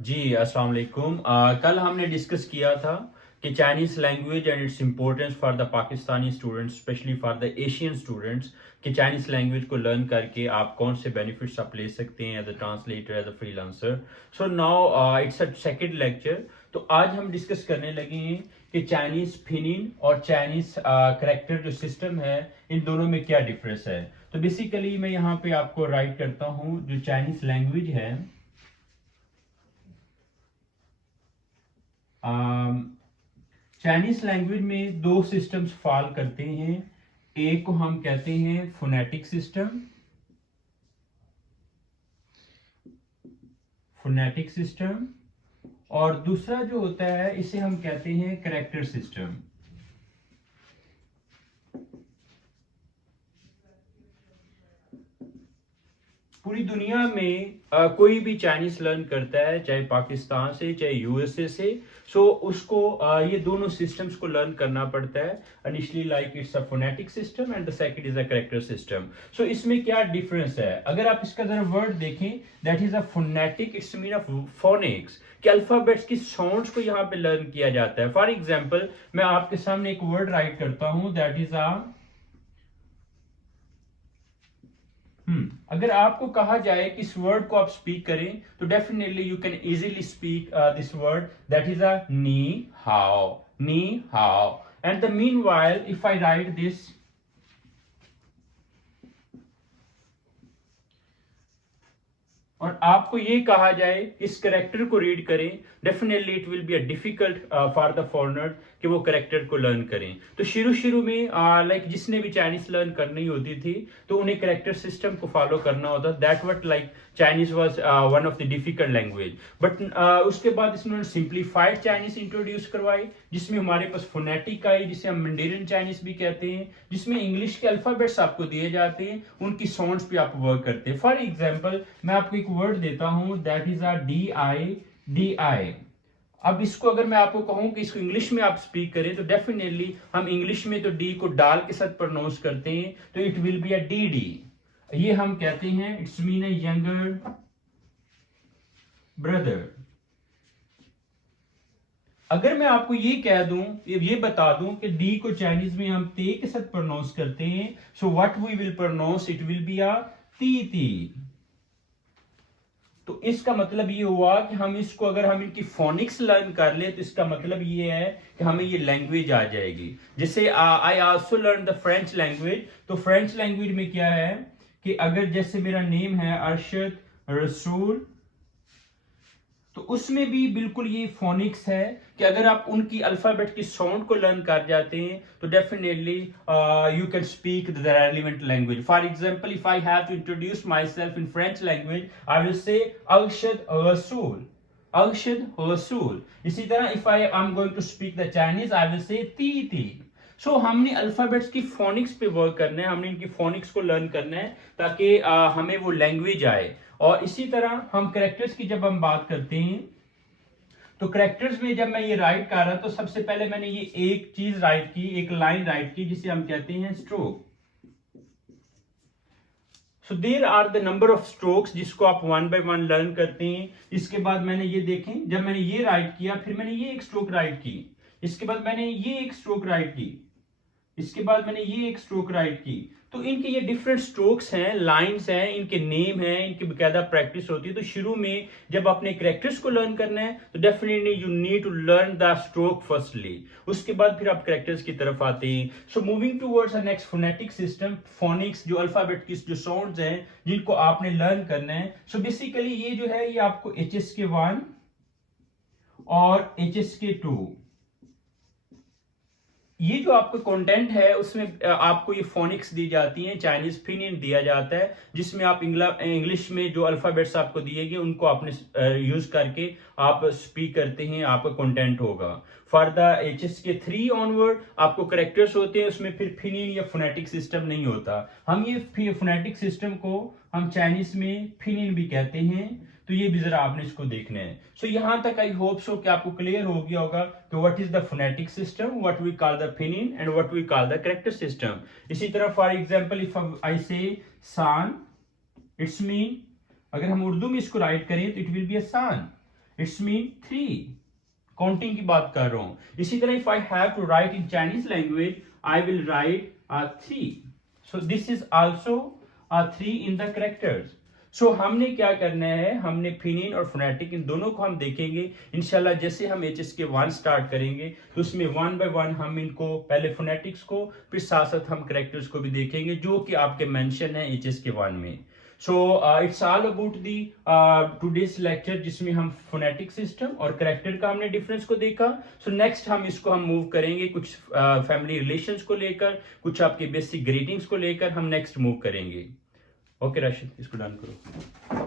जी अस्सलाम वालेकुम। कल हमने डिस्कस किया था कि Chinese language and its importance for the Pakistani students, especially for the Asian students, कि चाइनीज़ लैंग्वेज को लर्न करके आप कौन से बेनिफिट्स आप ले सकते हैं as a translator, as a freelancer. So now it's a second lecture. तो आज हम डिस्कस करने लगे हैं कि चाइनीज़ फिनिन और चाइनीज़ करेक्टर जो सिस्टम है, इन दोनों में क्या डिफरेंस है। तो बेसिकली मैं यहाँ पे आपको राइट करता हूँ जो चाइनीज़ लैंग्वेज है। चाइनीज लैंग्वेज में दो सिस्टम्स फॉल करते हैं। एक को हम कहते हैं फोनेटिक सिस्टम, और दूसरा जो होता है इसे हम कहते हैं करेक्टर सिस्टम। पूरी दुनिया में कोई भी चाइनीज लर्न करता है, चाहे पाकिस्तान से चाहे यूएसए से, सो उसको ये दोनों सिस्टम्स को लर्न करना पड़ता है। Initially like it's a phonetic system and the second is a character system. So इसमें क्या डिफरेंस है, अगर आप इसका जरा वर्ड देखें, that is a phonetic, it's mean of phoenix, कि अल्फाबेट्स की साउंड्स को यहाँ पे लर्न किया जाता है। फॉर एग्जाम्पल मैं आपके सामने एक वर्ड राइट करता हूं, दैट इज अ अगर आपको कहा जाए कि इस वर्ड को आप स्पीक करें, तो definitely you can easily speak this word, that is a knee how. And the mean while if I right this, और आपको ये कहा जाए इस करेक्टर को रीड करें, definitely it will be a difficult for the foreigner कि वो करेक्टर को लर्न करें। तो शुरू शुरू में लाइक जिसने भी चाइनीज लर्न करनी होती थी, तो उन्हें करेक्टर सिस्टम को फॉलो करना होता, that what like Chinese was one of the difficult language. But उसके बाद इसमें सिंप्लीफाइड चाइनीज इंट्रोड्यूस करवाई, जिसमें हमारे पास फोनेटिक आई, जिसे हम मंडेरियन चाइनीज भी कहते हैं, जिसमें इंग्लिश के अल्फाबेट्स आपको दिए जाते हैं, उनकी साउंड्स पे आप वर्क करते हैं। फॉर एग्जाम्पल मैं आपको एक वर्ड देता हूं, that is a D I. अब इसको अगर मैं आपको कहूं कि इसको इंग्लिश में आप स्पीक करें, तो डेफिनेटली हम इंग्लिश में तो डी को डाल के साथ प्रोनाउंस करते हैं, तो it will be a D. ये हम कहते हैं it's mean a younger brother. अगर मैं आपको ये कह दूं, ये बता दूं कि डी को चाइनीज में हम ते के साथ प्रोनाउंस करते हैं, so what we will pronounce, it will be a ती। तो इसका मतलब ये हुआ कि हम इसको, अगर हम इनकी फोनिक्स लर्न कर ले, तो इसका मतलब ये है कि हमें ये लैंग्वेज आ जाएगी। जैसे I also learn the French language. तो फ्रेंच लैंग्वेज में क्या है कि अगर जैसे मेरा नेम है अरशद रसूल, तो उसमें भी बिल्कुल ये फोनिक्स है कि अगर आप उनकी अल्फाबेट की साउंड को लर्न कर जाते हैं, तो definitely you can speak the relevant language. For example if I have to introduce myself in French language, I will say Arshad Rasool, Arshad Rasool. इसी तरह if I am going to speak the Chinese, I will say ती। सो हमने alphabets की phoenix पे work करना है, हमने इनकी फोनिक्स को लर्न करना है, ताकि हमें वो लैंग्वेज आए। और इसी तरह हम करेक्टर्स की जब हम बात करते हैं, तो करेक्टर्स में जब मैं ये राइट कर रहा, तो सबसे पहले मैंने ये एक चीज राइट की, एक लाइन राइट की, जिसे हम कहते हैं stroke. So there are the number of strokes, जिसको आप वन बाय वन लर्न करते हैं। इसके बाद मैंने ये देखें, जब मैंने ये राइट किया, फिर मैंने ये एक स्ट्रोक राइट की, इसके बाद मैंने ये एक स्ट्रोक राइट की, इसके बाद मैंने ये एक स्ट्रोक राइट की। तो इनके ये डिफरेंट स्ट्रोक्स हैं, लाइंस हैं, इनके नेम हैं, इनकी बकायदा प्रैक्टिस होती है। तो शुरू में जब अपने करेक्टर्स को लर्न करना है, तो definitely you need to learn the stroke firstly, उसके बाद फिर आप करेक्टर्स की तरफ आते हैं। So moving towards the next phonetic system, phonics, जो अल्फाबेट की जो साउंड्स हैं जिनको आपने लर्न करना है। सो बेसिकली ये जो है, ये आपको HSK 1 और HSK 2, ये जो आपका कंटेंट है उसमें आपको ये फोनिक्स दी जाती हैं, चाइनीज फिनिन दिया जाता है, जिसमें आप इंग्लिश में जो अल्फाबेट्स आपको दिए गए उनको आपने यूज करके आप स्पीक करते हैं, आपका कंटेंट होगा। फॉर द HSK 3 ऑनवर्ड आपको करेक्टर्स होते हैं, उसमें फिर फिनिन या फोनेटिक सिस्टम नहीं होता। हम ये फोनेटिक सिस्टम को हम चाइनीज में फिनिन भी कहते हैं। तो ये भी जरा आपने इसको देखना है। सो यहां तक आई होप सो कि आपको क्लियर हो गया होगा कि what is the phonetic system, what we call the Pinyin and what we call the character system. इसी तरह फॉर एग्जांपल इफ आई से सान, इट्स मीन, अगर हम उर्दू में इसको राइट करें तो इट विल बी अ सान। इट्स मीन 3, काउंटिंग की बात कर रहा हूं। इसी तरह if I have to write in Chinese language, I will write 3। So this is also 3 in the characters. सो हमने क्या करना है, हमने फिनिन और फोनेटिक इन दोनों को हम देखेंगे इंशाल्लाह। जैसे हम HSK 1 स्टार्ट करेंगे तो उसमें 1 बाय 1 हम इनको पहले फोनेटिक्स को, फिर साथ साथ हम कैरेक्टर्स को भी देखेंगे जो कि आपके मेंशन है HSK 1 में। So it's all about the today's lecture, जिसमें हम फोनेटिक सिस्टम और कैरेक्टर का हमने डिफरेंस को देखा। सो नेक्स्ट हम इसको हम मूव करेंगे कुछ फैमिली रिलेशंस को लेकर, कुछ आपके बेसिक ग्रीटिंग्स को लेकर हम नेक्स्ट मूव करेंगे। ओके राशिद, इसको डन करो।